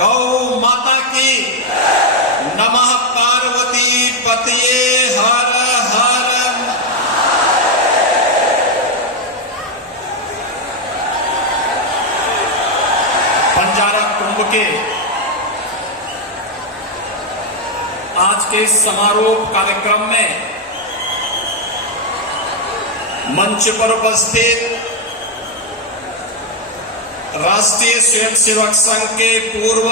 गौ माता की नमः पार्वती पतये हर हर। बंजारा कुंभ के आज के समारोह कार्यक्रम में मंच पर उपस्थित राष्ट्रीय स्वयंसेवक संघ के पूर्व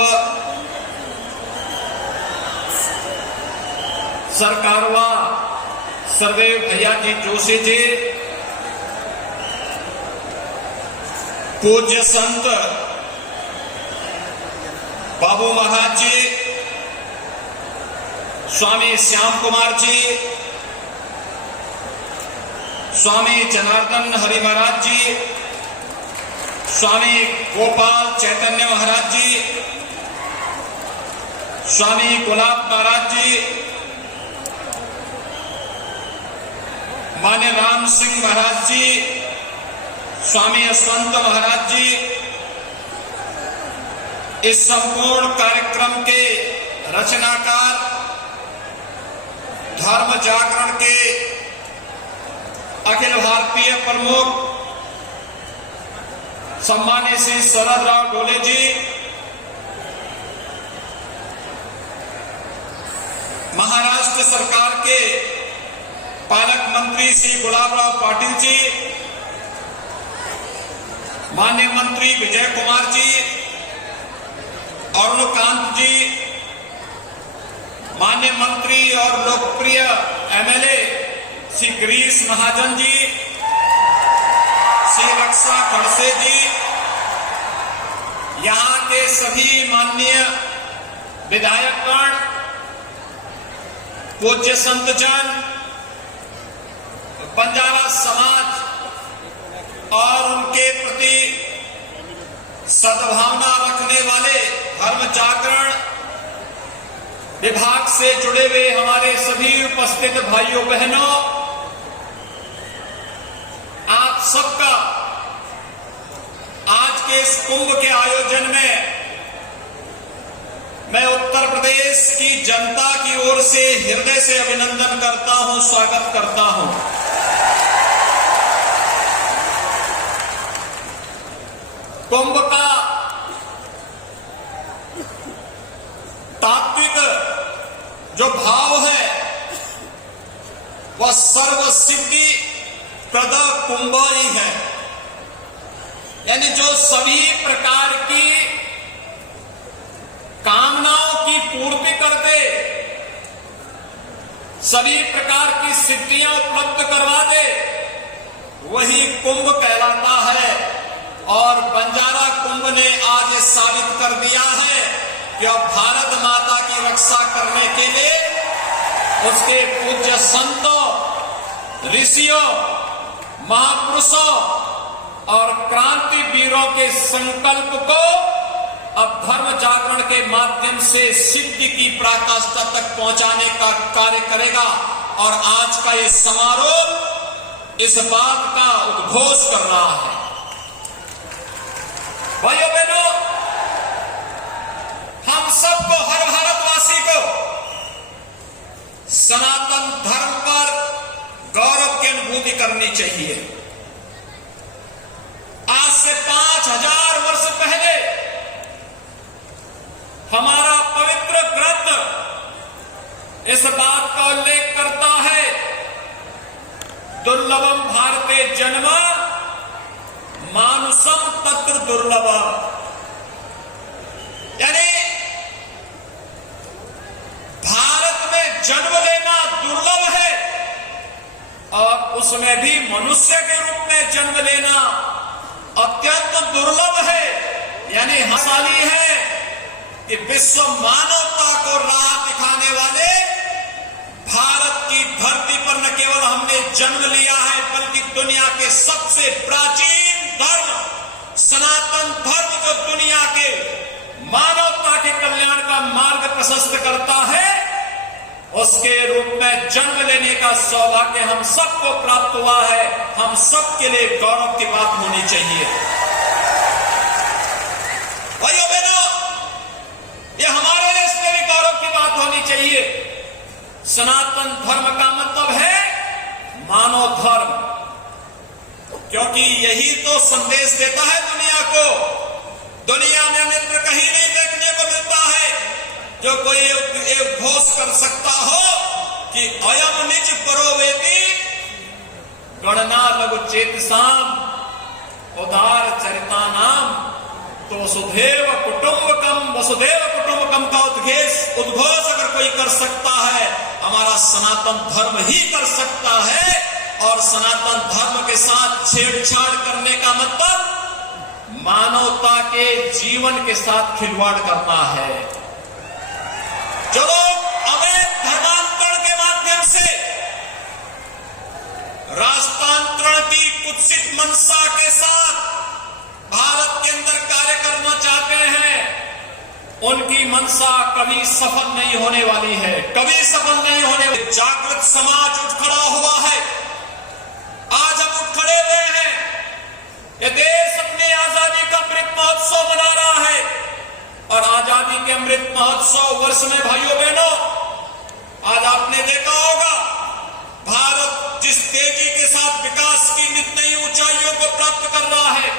सरकारवा सर्वेव भैयाजी जोशी जी, पूज्य संत बाबू महाराज जी, स्वामी श्याम कुमार जी, स्वामी जनार्दन हरि महाराज जी, स्वामी गोपाल चैतन्य महाराज जी, स्वामी गुलाब महाराज जी, मान्य राम सिंह महाराज जी, स्वामी यशवंत महाराज जी, इस संपूर्ण कार्यक्रम के रचनाकार, धर्म जागरण के अखिल भारतीय प्रमुख सम्मानीय श्री शरद राव डोले जी, महाराष्ट्र सरकार के पालक मंत्री श्री गुलाबराव पाटिल जी, माननीय मंत्री विजय कुमार जी, अरुणकांत जी, माननीय मंत्री और लोकप्रिय एमएलए श्री गिरीश महाजन जी, श्री रक्षा खड़से जी, यहां के सभी माननीय विधायकगण, पूज्य संतजन, बंजारा समाज और उनके प्रति सद्भावना रखने वाले धर्म जागरण विभाग से जुड़े हुए हमारे सभी उपस्थित भाइयों बहनों, आप सबका आज के इस कुंभ के आयोजन में मैं उत्तर प्रदेश की जनता की ओर से हृदय से अभिनंदन करता हूं, स्वागत करता हूं। कुंभ का तात्विक जो भाव है वह सर्व सिद्धि प्रद कुंभ ही है, यानी जो सभी प्रकार की कामनाओं की पूर्ति कर दे, सभी प्रकार की सिद्धियां उपलब्ध करवा दे, वही कुंभ कहलाता है। और बंजारा कुंभ ने आज ये साबित कर दिया है कि अब भारत माता की रक्षा करने के लिए उसके पूज्य संतों, ऋषियों, महापुरुषों और क्रांति वीरों के संकल्प को अब धर्म जागरण के माध्यम से सिद्धि की पराकाष्ठा तक पहुंचाने का कार्य करेगा। और आज का ये समारोह इस बात का उद्घोष कर रहा है। भाइयों बहनों, हम सबको, हर भारतवासी को सनातन धर्म पर गौरव की अनुभूति करनी चाहिए। आज से 5000 वर्ष पहले हमारा पवित्र ग्रंथ इस बात का उल्लेख करता है, दुर्लभम भारते जन्म मानुषम तत्र दुर्लभम, यानी भारत में जन्म लेना दुर्लभ है और उसमें भी मनुष्य के रूप में जन्म लेना अत्यंत दुर्लभ है। यानी हसाली है कि विश्व मानवता को राह दिखाने वाले भारत की धरती पर न केवल हमने जन्म लिया है, बल्कि दुनिया के सबसे प्राचीन धर्म सनातन धर्म जो दुनिया के मानवता के कल्याण का मार्ग प्रशस्त करता है, उसके रूप में जन्म लेने का सौभाग्य हम सबको प्राप्त हुआ है। हम सबके लिए गौरव की बात होनी चाहिए। भाइयों बहनों, चाहिए। सनातन धर्म का मतलब है मानव धर्म, क्योंकि यही तो संदेश देता है दुनिया को। दुनिया में मित्र कहीं नहीं देखने को मिलता है जो कोई एक घोष कर सकता हो कि अयम निज परोवेति गणना लघु चेतसाम उदार चरिता नाम। तो वसुधैव कुटुंबकम का उद्घोष अगर कोई कर सकता है, हमारा सनातन धर्म ही कर सकता है। और सनातन धर्म के साथ छेड़छाड़ करने का मतलब मानवता के जीवन के साथ खिलवाड़ करना है। जो लोग अवैध धर्मांतरण के माध्यम से राष्ट्रांतरण की कुत्सित मंशा के साथ भारत के अंदर कार्य करना चाहते हैं, उनकी मंशा कभी सफल नहीं होने वाली है, कभी सफल नहीं होने वाली। जागृत समाज उठ खड़ा हुआ है, आज हम उठ खड़े हुए हैं। ये देश अपनी आजादी का अमृत महोत्सव मना रहा है और आजादी के अमृत महोत्सव वर्ष में भाइयों बहनों, आज आपने देखा होगा भारत जिस तेजी के साथ विकास की नित नई ऊंचाइयों को प्राप्त कर रहा है।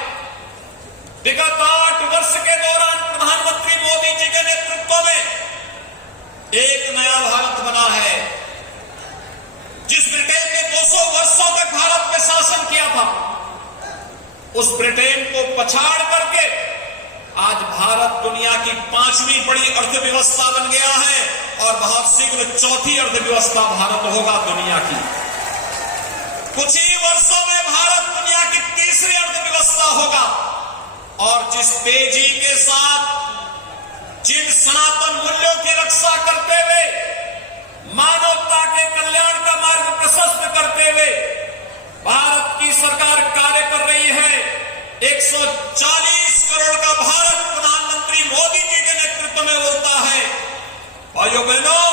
विगत 8 वर्ष के दौरान प्रधानमंत्री मोदी जी के नेतृत्व में एक नया भारत बना है। जिस ब्रिटेन ने 200 वर्षों तक भारत में शासन किया था, उस ब्रिटेन को पछाड़ करके आज भारत दुनिया की 5वीं बड़ी अर्थव्यवस्था बन गया है और बहुत शीघ्र 4थी अर्थव्यवस्था भारत होगा दुनिया की। कुछ ही वर्षों में भारत दुनिया की 3री अर्थव्यवस्था होगा। और जिस तेजी के साथ जिन सनातन मूल्यों की रक्षा करते हुए, मानवता के कल्याण का मार्ग प्रशस्त करते हुए भारत की सरकार कार्य कर रही है, 140 करोड़ का भारत प्रधानमंत्री मोदी जी के नेतृत्व में होता है। भाइयों बहनों,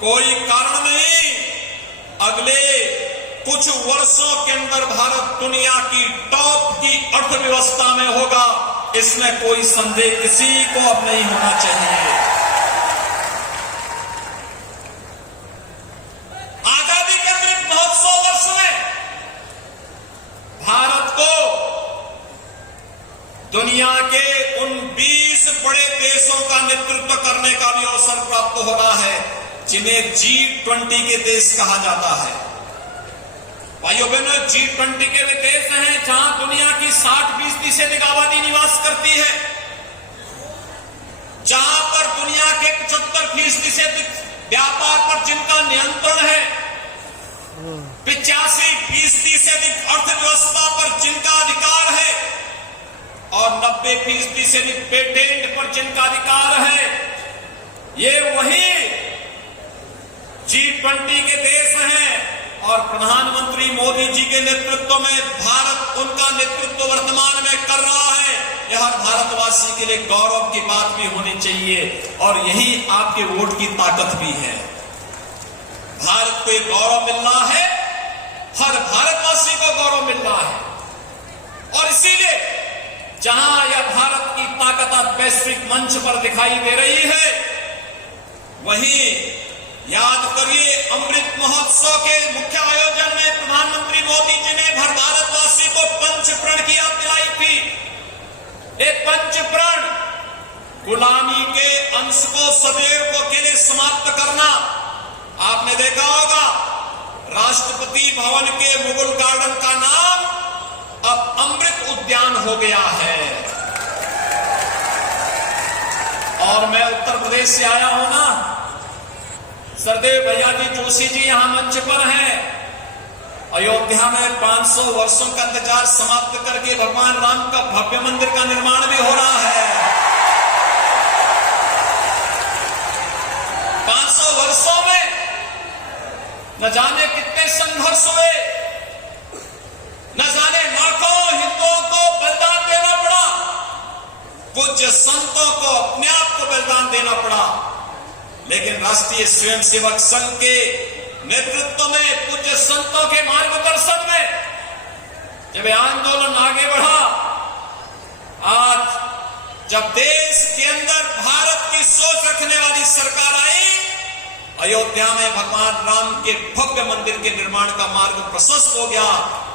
कोई कारण नहीं, अगले कुछ वर्षों के अंदर भारत दुनिया की टॉप की अर्थव्यवस्था में होगा, इसमें कोई संदेह किसी को अब नहीं होना चाहिए। आजादी के अमृत महोत्सव वर्ष में भारत को दुनिया के उन 20 बड़े देशों का नेतृत्व करने का भी अवसर प्राप्त हो रहा है जिन्हें G20 के देश कहा जाता है। भाइयों बहनों, G20 के वे देश हैं जहां दुनिया की 60% से अधिक आबादी निवास करती है, जहां पर दुनिया के 75% से अधिक व्यापार पर जिनका नियंत्रण है, 85% से अधिक अर्थव्यवस्था पर जिनका अधिकार है और 90% से अधिक पेटेंट पर जिनका अधिकार है। ये वही G20 के देश हैं और प्रधानमंत्री मोदी जी के नेतृत्व में भारत उनका नेतृत्व वर्तमान में कर रहा है। यह हर भारतवासी के लिए गौरव की बात भी होनी चाहिए और यही आपके वोट की ताकत भी है। भारत को एक गौरव मिल रहा है, हर भारतवासी को गौरव मिल रहा है और इसीलिए जहां यह भारत की ताकत अब वैश्विक मंच पर दिखाई दे रही है, वहीं याद करिए अमृत महोत्सव के मुख्य आयोजन में प्रधानमंत्री मोदी जी ने हर भारतवासी को पंचप्रण की याद दिलाई थी। एक पंचप्रण, गुलामी के अंश को सदैव को के लिए समाप्त करना। आपने देखा होगा राष्ट्रपति भवन के मुगल गार्डन का नाम अब अमृत उद्यान हो गया है। और मैं उत्तर प्रदेश से आया हूं ना, सरदेव भैयाजी जोशी जी यहां मंच पर हैं। अयोध्या में 500 वर्षों का इंतजार समाप्त करके भगवान राम का भव्य मंदिर का निर्माण भी हो रहा है। 500 वर्षों में न जाने कितने संघर्ष हुए, न जाने लाखों हिंदुओं को बलिदान देना पड़ा, पूज्य संतों को अपने आप को बलिदान देना पड़ा। लेकिन राष्ट्रीय स्वयंसेवक संघ के नेतृत्व में, पूज्य संतों के मार्गदर्शन में जब आंदोलन आगे बढ़ा, आज जब देश के अंदर भारत की सोच रखने वाली सरकार आई, अयोध्या में भगवान राम के भव्य मंदिर के निर्माण का मार्ग प्रशस्त हो गया।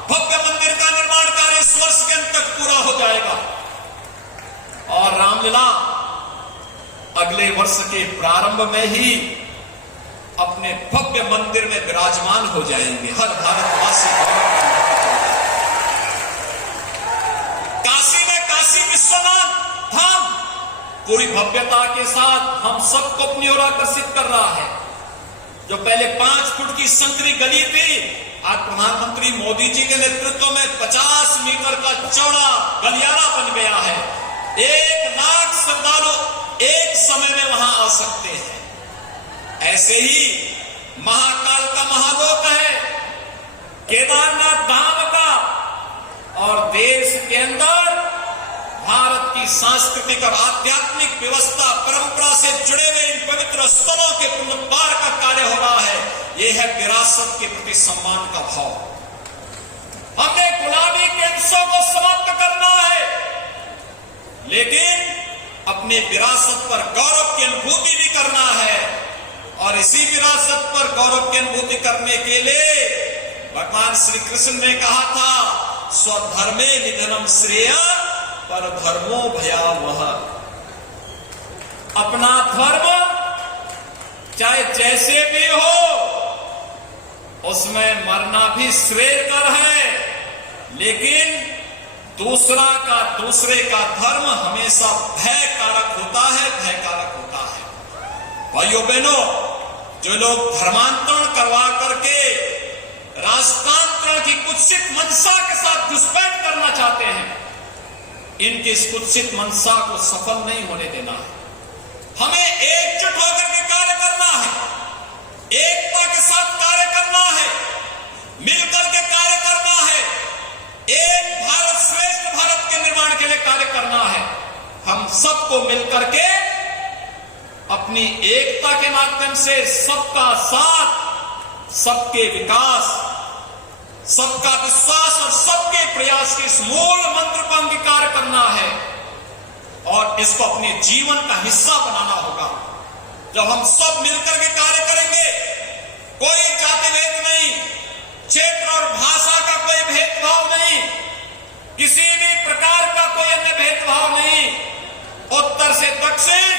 भव्य मंदिर का निर्माण कार्य इस वर्ष के अंत तक पूरा हो जाएगा और रामलीला अगले वर्ष के प्रारंभ में ही अपने भव्य मंदिर में विराजमान हो जाएंगे। हर भारतवासी काशी में काशी विश्वनाथ धाम पूरी भव्यता के साथ हम सबको अपनी ओर आकर्षित कर रहा है। जो पहले 5 फुट की संकरी गली थी, आज प्रधानमंत्री मोदी जी के नेतृत्व में 50 मीटर का चौड़ा गलियारा बन गया है। 1 लाख श्रद्धालु एक समय में वहां आ सकते हैं। ऐसे ही महाकाल का महालोक है, केदारनाथ धाम का, और देश के अंदर भारत की सांस्कृतिक और आध्यात्मिक व्यवस्था परंपरा से जुड़े हुए इन पवित्र स्थलों के पुनरुद्धार का कार्य हो रहा है। यह है विरासत के प्रति सम्मान का भाव। हमें गुलामी के अंशों को समाप्त करना है, लेकिन अपने विरासत पर गौरव की अनुभूति भी करना है। और इसी विरासत पर गौरव की अनुभूति करने के लिए भगवान श्री कृष्ण ने कहा था, स्वधर्मे निधनम श्रेय पर धर्मो भयावह। अपना धर्म चाहे जैसे भी हो उसमें मरना भी श्रेयकर है, लेकिन दूसरे का धर्म हमेशा भय कारक होता है, भय कारक होता है। भाइयों बहनों, जो लोग धर्मांतरण करवा करके राष्ट्रांतरण की कुत्सित मंशा के साथ घुसपैठ करना चाहते हैं, इनकी इस कुत्सित मंशा को सफल नहीं होने देना है। हमें एकजुट होकर के कार्य करना है, एकता के साथ कार्य करना है, मिलकर के कार्य करना है, एक भारत श्रेष्ठ भारत के निर्माण के लिए कार्य करना है। हम सबको मिलकर के अपनी एकता के माध्यम से सबका साथ, सबके विकास, सबका विश्वास और सबके प्रयास के इस मूल मंत्र को अंगीकार करना है और इसको अपने जीवन का हिस्सा बनाना होगा। जब हम सब मिलकर के कार्य करेंगे, कोई जाति भेद नहीं, क्षेत्र और भाषा का कोई भेदभाव नहीं, किसी भी प्रकार का कोई अन्य भेदभाव नहीं, उत्तर से दक्षिण,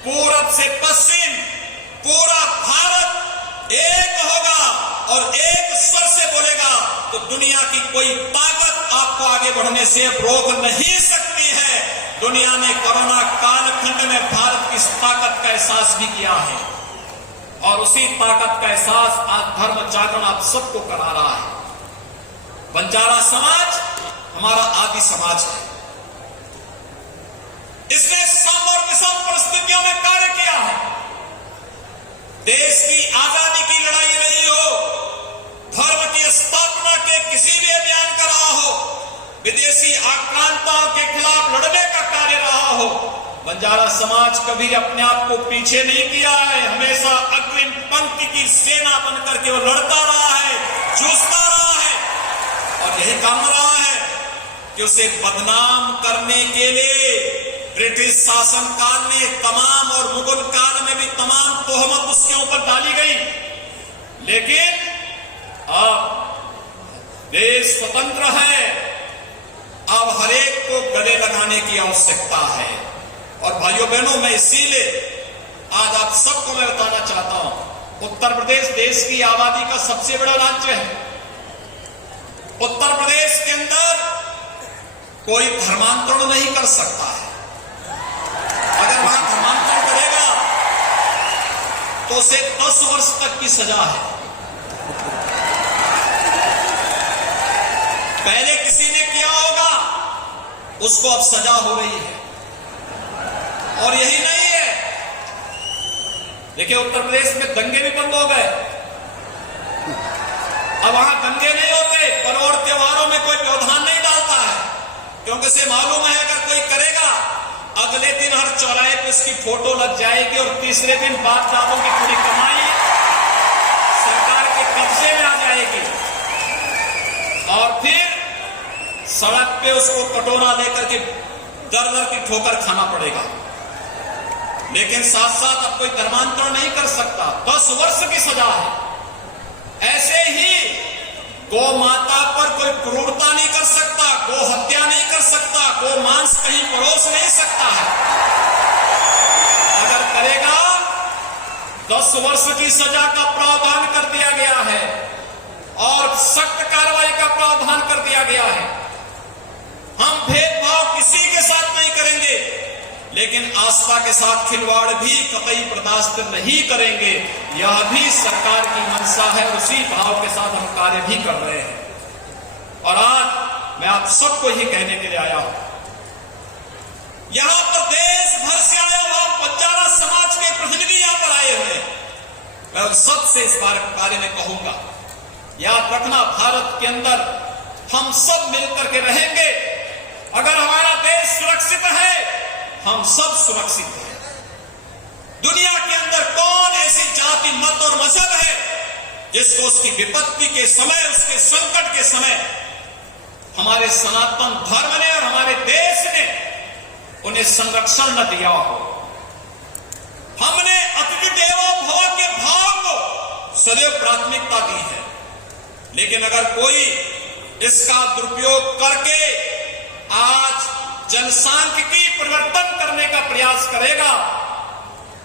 पूरब से पश्चिम, पूरा भारत एक होगा और एक स्वर से बोलेगा तो दुनिया की कोई ताकत आपको आगे बढ़ने से रोक नहीं सकती है। दुनिया ने कोरोना कालखंड में भारत की इस ताकत का एहसास भी किया है और उसी ताकत का एहसास आज धर्म जागरण आप सबको करा रहा है। बंजारा समाज हमारा आदि समाज है, इसने सम और विषम परिस्थितियों में कार्य किया है। देश की आजादी की लड़ाई रही हो, धर्म की स्थापना के किसी भी अभियान का रहा हो, विदेशी आक्रांताओं के खिलाफ लड़ने का कार्य रहा हो, बंजारा समाज कभी अपने आप को पीछे नहीं किया है। हमेशा अग्रिम पंक्ति की सेना बनकर के वो लड़ता रहा है, जूझता रहा है और यही काम रहा है कि उसे बदनाम करने के लिए ब्रिटिश शासन काल में तमाम और मुगल काल में भी तमाम तोहमत उसके ऊपर डाली गई, लेकिन अब देश स्वतंत्र है। अब हरेक को गले लगाने की आवश्यकता है। और भाइयों बहनों, मैं इसीलिए आज आप सबको मैं बताना चाहता हूं, उत्तर प्रदेश देश की आबादी का सबसे बड़ा राज्य है। उत्तर प्रदेश के अंदर कोई धर्मांतरण नहीं कर सकता है। अगर वहां धर्मांतरण करेगा तो उसे 10 वर्ष तक की सजा है। पहले किसी ने किया होगा, उसको अब सजा हो रही है। और यही नहीं है, देखिए उत्तर प्रदेश में दंगे भी बंद हो गए। अब वहां दंगे नहीं होते, पर्व और त्योहारों में कोई व्यवधान नहीं डालता है, क्योंकि उसे मालूम है अगर कोई करेगा अगले दिन हर चौराहे पे उसकी फोटो लग जाएगी और तीसरे दिन बाप दादों की पूरी कमाई सरकार के कब्जे में आ जाएगी और फिर सड़क पे उसको कटोरा लेकर के दर दर की ठोकर खाना पड़ेगा। लेकिन साथ साथ अब कोई धर्मांतरण नहीं कर सकता, 10 वर्ष की सजा है। ऐसे ही गौ माता पर कोई क्रूरता नहीं कर सकता, गौ हत्या नहीं कर सकता, गौ मांस कहीं परोस नहीं सकता है। अगर करेगा 10 वर्ष की सजा का प्रावधान कर दिया गया है और सख्त कार्रवाई का प्रावधान कर दिया गया है। हम भेदभाव किसी के साथ नहीं करेंगे, लेकिन आस्था के साथ खिलवाड़ भी कतई बर्दाश्त नहीं करेंगे। यह भी सरकार की मंशा है, उसी भाव के साथ हम कार्य भी कर रहे हैं। और आज मैं आप सबको ही कहने के लिए आया हूं, यहां पर देश भर से आया हुआ बंजारा समाज के प्रतिनिधि यहां पर आए हुए हैं। मैं उन सबसे इस बारे में कहूंगा, याद रखना, भारत के अंदर हम सब मिलकर के रहेंगे। अगर हमारा देश सुरक्षित है, हम सब सुरक्षित हैं। दुनिया के अंदर कौन ऐसी जाति, मत और मजहब है जिसको उसकी विपत्ति के समय, उसके संकट के समय हमारे सनातन धर्म ने और हमारे देश ने उन्हें संरक्षण न दिया हो। हमने अतिथि देवो भव के भाव को सदैव प्राथमिकता दी है, लेकिन अगर कोई इसका दुरुपयोग करके आज जनसांख्यिकी परिवर्तन करने का प्रयास करेगा,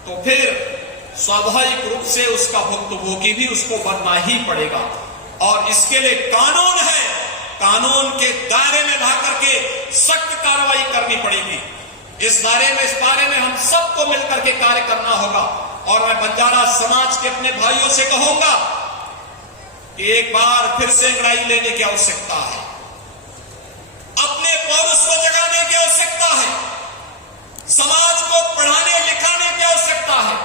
तो फिर स्वाभाविक रूप से उसका भुक्तभोगी भी उसको बनना ही पड़ेगा। और इसके लिए कानून है, कानून के दायरे में ला करके सख्त कार्रवाई करनी पड़ेगी। इस बारे में हम सबको मिलकर के कार्य करना होगा। और मैं बंजारा समाज के अपने भाइयों से कहूंगा कि एक बार फिर से अंगड़ाई लेने की आवश्यकता है, अपने पौरुष को जगाने की आवश्यकता है, समाज को पढ़ाने लिखाने की आवश्यकता है।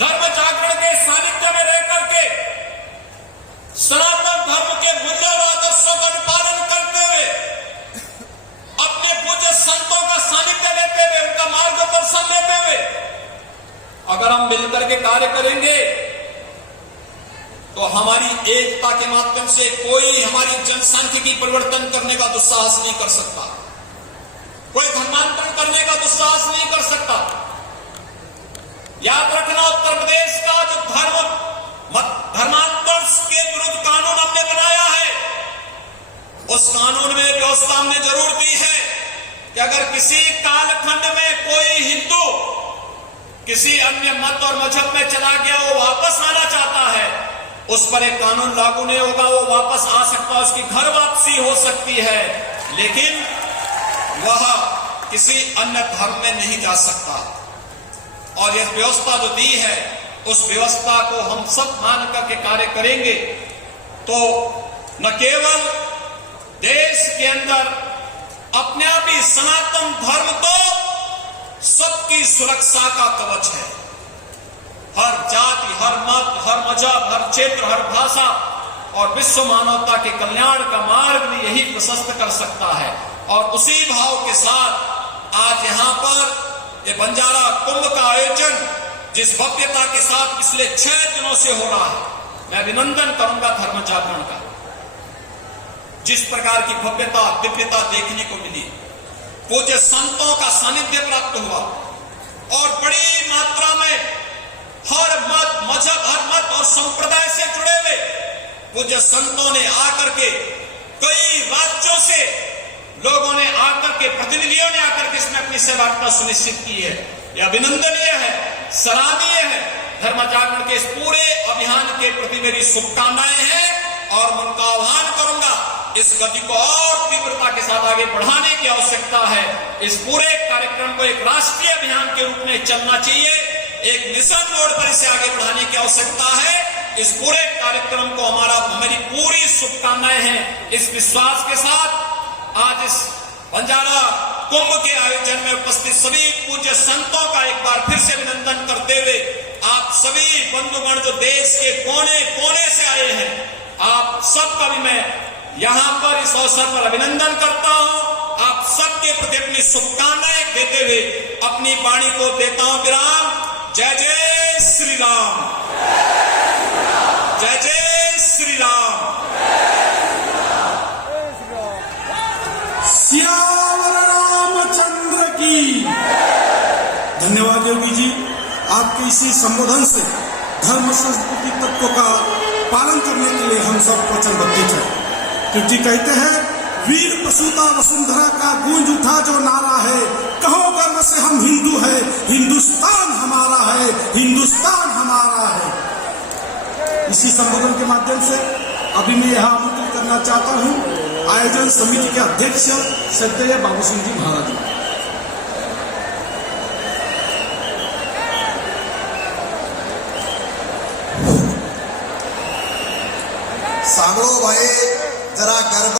धर्म जागरण के सानिध्य में रह करके सनातन धर्म के मूल्यों और आदर्शों का अनुपालन करते हुए, अपने पूज्य संतों का सानिध्य लेते हुए, उनका मार्गदर्शन लेते हुए अगर हम मिलकर के कार्य करेंगे, तो हमारी एकता के माध्यम से कोई हमारी जनसांख्यिकी परिवर्तन करने का दुस्साहस नहीं कर सकता, कोई धर्मांतरण करने का दुस्साहस नहीं कर सकता। याद रखना, उत्तर प्रदेश का जो धर्मांतरण के विरुद्ध कानून हमने बनाया है, उस कानून में व्यवस्था हमने जरूर दी है कि अगर किसी कालखंड में कोई हिंदू किसी अन्य मत और मजहब में चला गया, वो वापस आना चाहता है, उस पर एक कानून लागू नहीं होगा, वो वापस आ सकता है, उसकी घर वापसी हो सकती है, लेकिन वह किसी अन्य धर्म में नहीं जा सकता। और यह व्यवस्था जो दी है, उस व्यवस्था को हम सब मान करके कार्य करेंगे, तो न केवल देश के अंदर अपने आप ही सनातन धर्म तो सबकी सुरक्षा का कवच है। हर जाति, हर मत, हर मजहब, हर क्षेत्र, हर भाषा और विश्व मानवता के कल्याण का मार्ग भी यही प्रशस्त कर सकता है। और उसी भाव के साथ आज यहां पर ये बंजारा कुंभ का आयोजन जिस भव्यता के साथ पिछले 6 दिनों से हो रहा है, मैं अभिनंदन करूंगा धर्म जागरण का। जिस प्रकार की भव्यता, दिव्यता देखने को मिली, पूज्य संतों का सानिध्य प्राप्त हुआ और बड़ी मात्रा में हर मत, मजहब, हर मत और संप्रदाय से जुड़े हुए पूज्य संतों ने आकर के, कई राज्यों से लोगों ने आकर के, प्रतिनिधियों ने आकर के इसमें अपनी सहभागिता सुनिश्चित की है। यह अभिनंदनीय है, सराहनीय है। धर्म जागरण के इस पूरे अभियान के प्रति मेरी शुभकामनाएं हैं और मैं उनका आह्वान करूंगा, इस गति को और तीव्रता के साथ आगे बढ़ाने की आवश्यकता है। इस पूरे कार्यक्रम को एक राष्ट्रीय अभियान के रूप में चलना चाहिए, एक मिशन मोड पर इसे आगे बढ़ाने की आवश्यकता है। इस पूरे कार्यक्रम को मेरी पूरी शुभकामनाएं हैं। इस विश्वास के साथ आज इस बंजारा कुंभ के आयोजन में उपस्थित सभी पूज्य संतों का एक बार फिर से अभिनंदन करते हुए, आप सभी बंधुगण जो देश के कोने कोने से आए हैं, आप सबका भी मैं यहां पर इस अवसर पर अभिनंदन करता हूं। आप सबके प्रति अपनी शुभकामनाएं देते हुए अपनी वाणी को देता हूं विराम। जय जय श्री राम, जय जय श्री राम। सियावर रामचंद्र की धन्यवाद योगी जी, आपके इसी संबोधन से धर्म संस्कृति तत्वों का पालन करने के लिए हम सब वचनबद्ध हैं। क्योंकि कहते हैं वीर प्रसूता वसुंधरा का गूंज उठा जो नारा है, कहो गर्व से हम हिंदू है, हिंदुस्तान हमारा है, हिंदुस्तान हमारा है। इसी संबोधन के माध्यम से अभी मैं यहाँ आमंत्रित करना चाहता हूँ आयोजन समिति के अध्यक्ष श्रद्धेय बाबू सिंह जी महाराज जी। सांभळो भाई, जरा गर्भ